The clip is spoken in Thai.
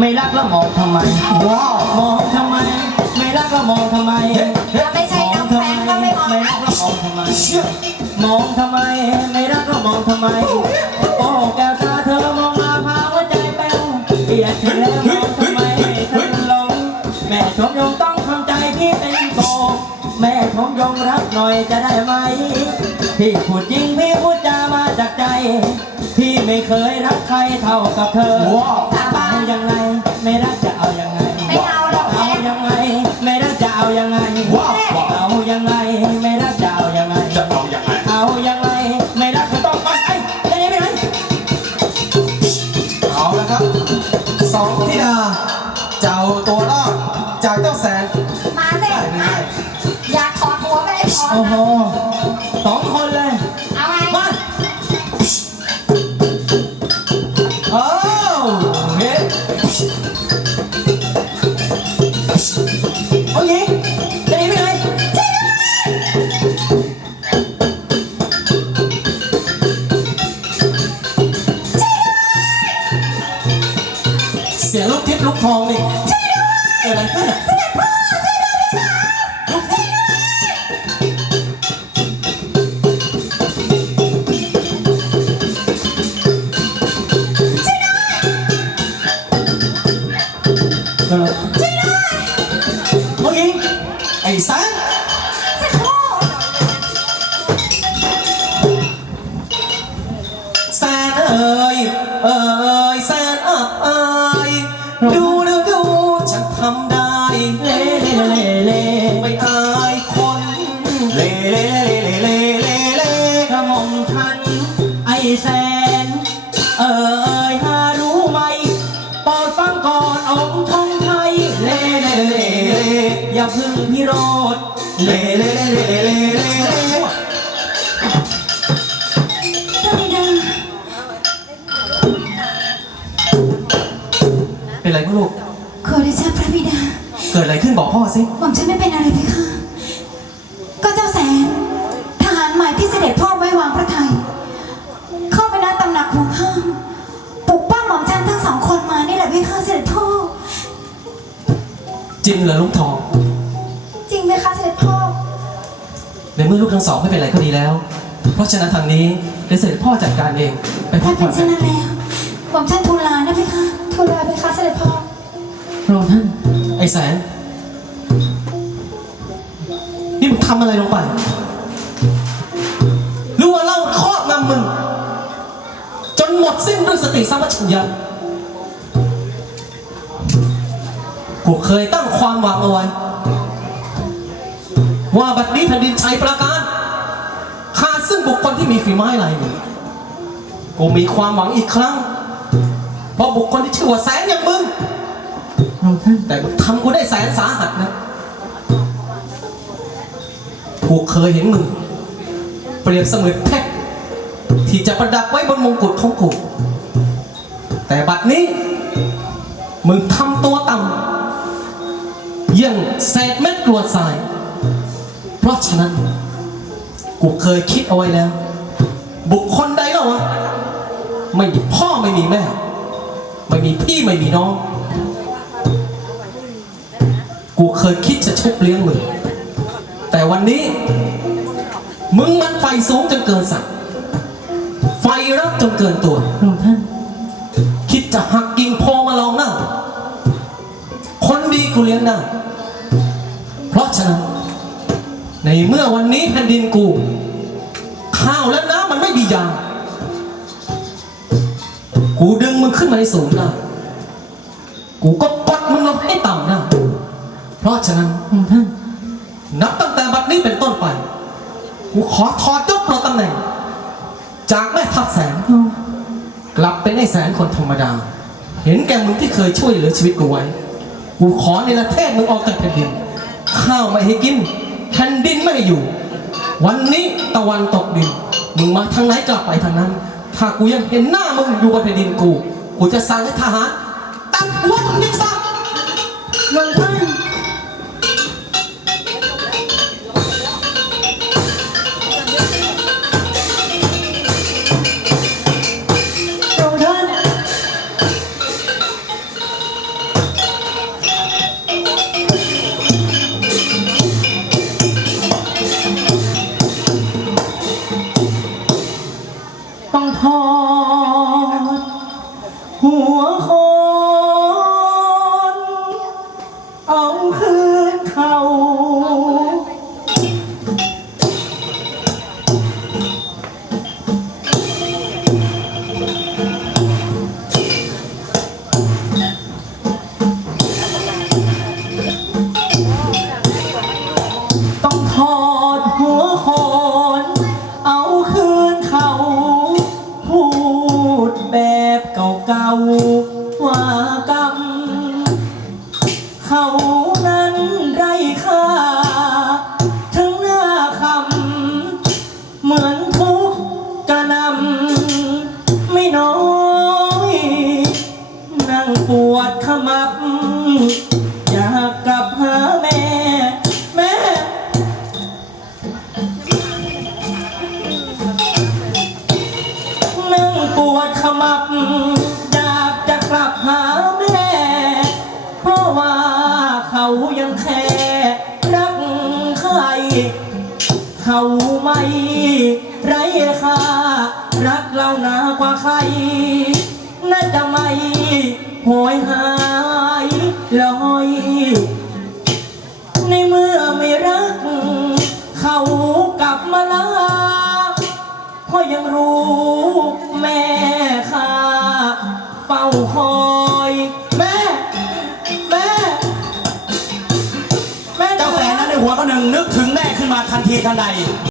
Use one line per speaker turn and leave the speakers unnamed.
ไม่รักแล้วมองทำไม
ว้าว
มองทำไม ไม่รักแล้วมองทำไม
ถ้าไม่ใช่น้องแฟนก็ไม่มอง
ไม่
นะ
รักแล้วมองทำไม
เชี่ย
มองทำไม ไม่รักแล้วมองทำไมโอ้แก้วตาเธอมองมาพาหัวใจแป้วเกลียดเธอแล้วมองทำไมให้เธอหลงแม่ชมยงต้องทำใจพี่เป็นโกแม่ชมยงรักหน่อยจะได้ไหมพี่พูดจริงพี่พูดจามาจากใจ พี่ไม่เคยรักใครเท่ากับเธอ โอ้โห
นะ
สองคนเลย
เอาไง
มา
เอ้าเฮ้ย
เอายิงจะหนีไปไหน
เสียงลูกทิพย์ลูกทองนี่เกิดอะไรขึ้นอะ
เออเอายิง
ไอ้แสน
สักครู่
แสนเอ่ยเอ่ยแสนอับอายดูดูดูฉันทำได้
เล่เล่เล่เล่
ไม่อายคนเล่เล่เล่เล่เล่เล่
กระม่อมท่านไอ้แสนเอ่ย พึ่งพิโรธ
เล่เล่เล่เล่เล่เล่
พระบิดา
เป็นไรพ่อลูก
ขอได้เจ้าพระบิดา
เกิดอะไรขึ้นบอกพ่อสิ
ผมฉันไม่เป็นอะไรเลยค่ะ ก็เจ้าแสน ทหารใหม่ที่เสด็จพ่อไว้วางพระทัยเข้าไปในตำหนักหัวข้ามปลุกป้าหม่อมฉันทั้งสองคนมานี่แหละพี่ค่ะเสด็จพ่อ
จริงเหรอลูกทอง
มื่อ
ลูกทั้งสองไม่เป็นไรก็ดีแล้ว เพราะฉะนั้นทางนี้เดี๋ยวเสด็จพ่อจัดการเองไปพั
ถ้ากเป็
ผ่อนน
เช่นนั้นแล้วผมฉันทูลลานะพี่ค่ะทูลลาพี่ค่ะเสด็จพ่อ
พระองค์ท่าน
ไอ้แสนนี่มึงทำอะไรลงไปหรือว่าเล่าครอบงำมึง จนหมดสิ้นด้วยสติสัมปชัญญะกูเคยตั้งความหวังเอาไว้ ว่าบัดนี้แผ่นดินชัยประการขาดซึ่งบุคคลที่มีฝีไม้ลายมือกูมีความหวังอีกครั้ง เพราะบุคคลที่ชื่อว่าแสนอย่างมึง
พระองค์ท่าน
แต่มึงทำกูได้แสนสาหัสนะกูเคยเห็นมึง เปรียบเสมือนเพชรที่จะประดับไว้บนมงกุฎของกู แต่บัดนี้ มึงทำตัวต่ำเยี่ยงเศษเม็ดกรวดทราย ราะฉะนั้น กูเคยคิดเอาไว้แล้ว บุคคลใดเล่าวะไม่มีพ่อไม่มีแม่ ไม่มีพี่ไม่มีน้อง กูเคยคิดจะชุบเลี้ยงมึงแต่วันนี้ มึงมันไฟสูงจนเกินสักไฟรับจนเกินตัว
พระองค์ท่าน
คิดจะหักกิ่งโพมาลองหน้าคนดีกูเลี้ยงได้เพราะฉะนั้น ในเมื่อวันนี้แผ่นดินกู ข้าวและน้ำมันไม่มียางกูดึงมึงขึ้นมาในสูงได้กูก็กดมึงลงให้ต่ำได้เพราะฉะนั้น
นั
บตั้งแต่บัดนี้เป็นต้นไป กูขอถอดยกโปรตำแหน่ง จากแม่ทัพแสน กลับเป็นไอ้แสนคนธรรมดา เห็นแก่มึงที่เคยช่วยเหลือชีวิตกูไว้ กูขอในประเทศมึงออกจากแผ่นดิน ข้าวไม่ให้กิน แผ่นดินไม่ได้อยู่ วันนี้ตะวันตกดิน มึงมาทางไหนกลับไปทางนั้น ถ้ากูยังเห็นหน้ามึงอยู่บนแผ่นดินกู กูจะสั่งให้ทหารตัดหัวมึงทิ้งซะ
พระองค์ท่าน ต้องทอ อยากกลับหาแม่ แม่ นั่งปวดขมับ อยากจะกลับหาแม่ เพราะว่าเขายังแค่รักใคร เขาไม่ไรค่ารักเราหนากว่าใครน่าจะไม่โหยหา ยังรู้ แม่ข้าเฝ้าคอย แม่ แม่ แม่
เจ้าแสนนั้นในหัวก็หนึ่งนึกถึงแม่ขึ้นมาทันทีทันใด